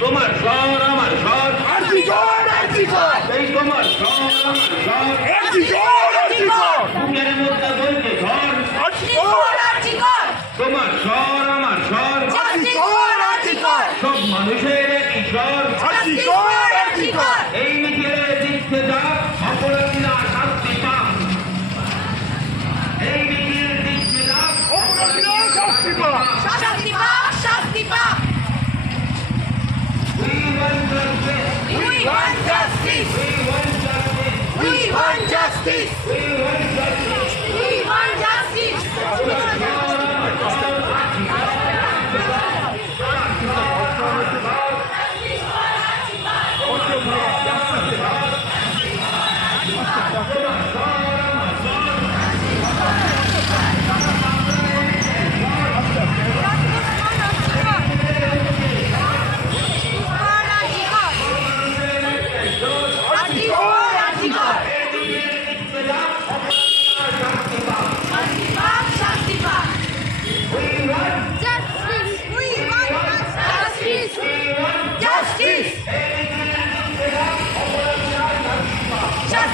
তোমার সারা peace.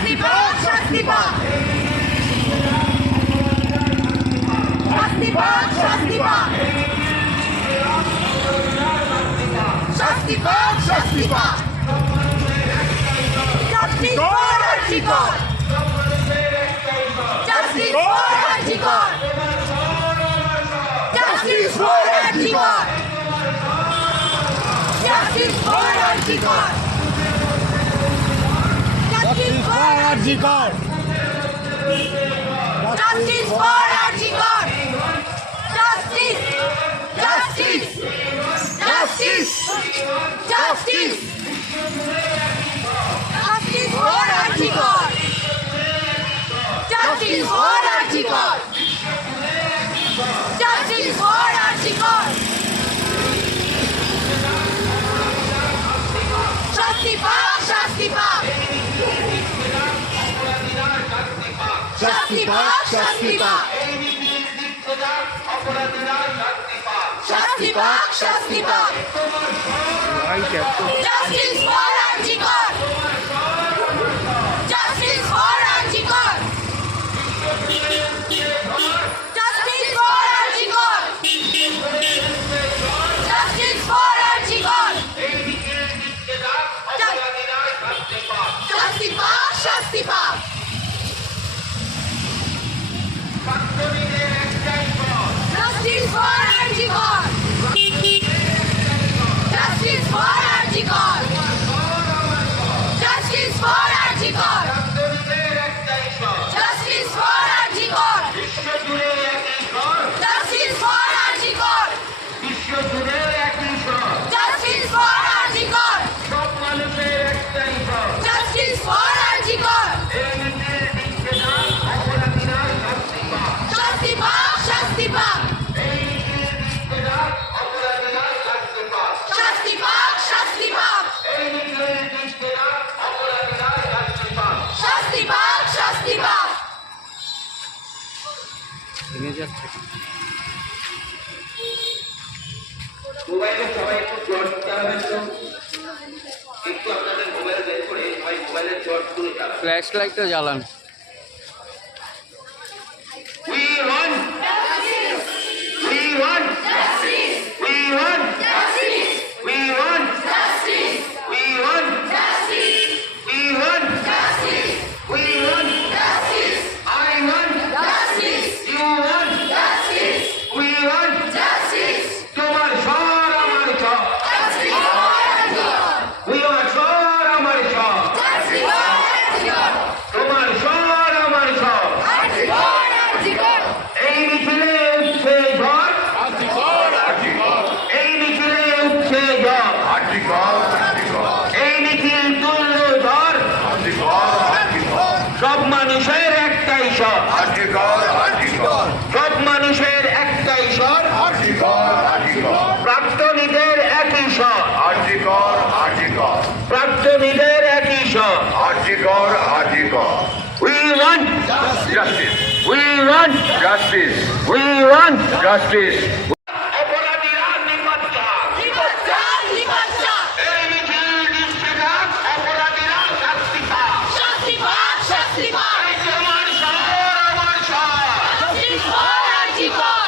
শাস্তি পাক শাস্তি পাক শাস্তি পাক শাস্তি পাক শাস্তি পাক শাস্তি পাক শাস্তি কর আর শিকর শাস্তি কর আর শিকর শাস্তি কর আর শিকর শাস্তি কর আর শিকর Justice for শাস্তি পাক। শাস্তি পাক শাস্তি পাক। Justice for RG Kar Chicago. Flash লাইটটা জ্বালান। এই মিছিল তুল্য ধর সব মানুষের একটাই স্বর সব মানুষের একটাই স্বর প্রাক্তনীদের একই স্বর প্রাক্তনীদের একই স্বর We want justice. We want justice. We want justice. Hola chicos.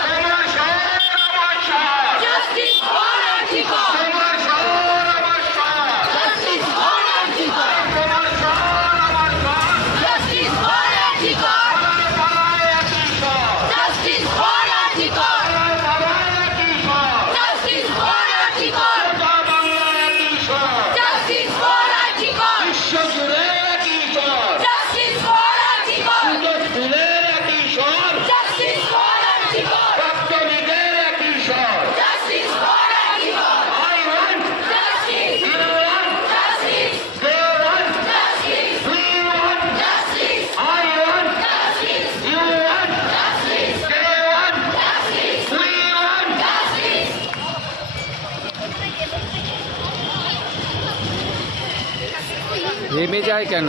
থেমে যায় কেন?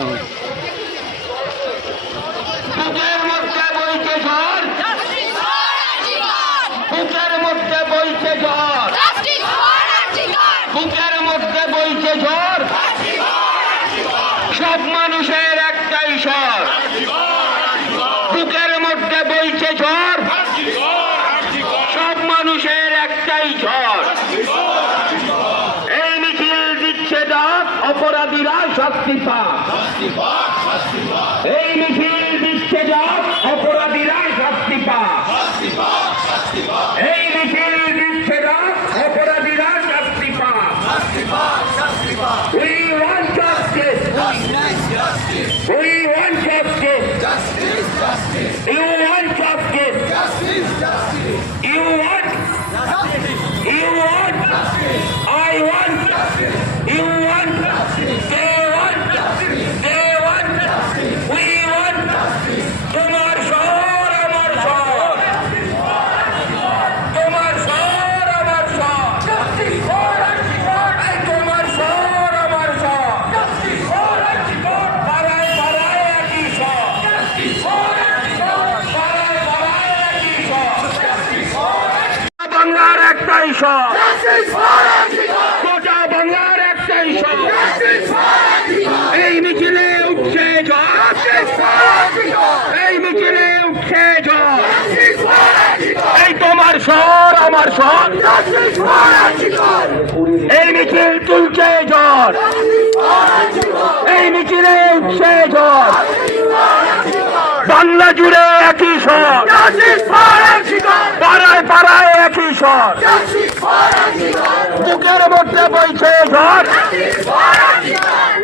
বুকের মধ্যে মানুষের একটাই স্বর বুকের মধ্যে বইছে ঝড় সব মানুষের একটাই ঝড় এই মিছিল দিচ্ছে ডাক অপরাধীরা শাস্তি পাক একটাই শহর গোটা বাংলার একটাই শহর এই মিছিলে উঠছে এই মিছিলে উঠছে এই তোমার শহর আমার শহর এই মিছিল তুলছে ঝড় এই মিছিলে উঠছে ঝড় বাংলা জুড়ে একই স্বর। পাড়ায় পাড়ায় একই স্বর। বুকের মধ্যে বইছে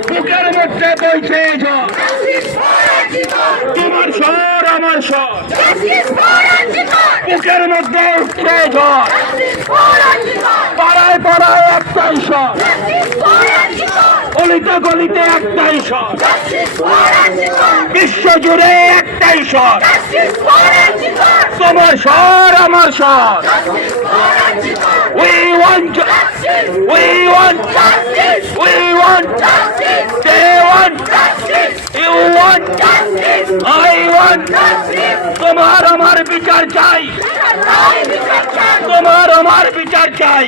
বুকের মধ্যে বইছে তোমার স্বর আমার স্বর। বুকের মধ্যে উঠছে পাড়ায় পাড়ায় একটাই স্বর। গলিতে গলিতে একটাই স্বর। বিশ্ব জুড়ে একটাই স্বর। তোমার স্বর আমার স্বর। We want we want we want they want you want I want তোমার আমার বিচার চাই। তোমার আমার বিচার চাই।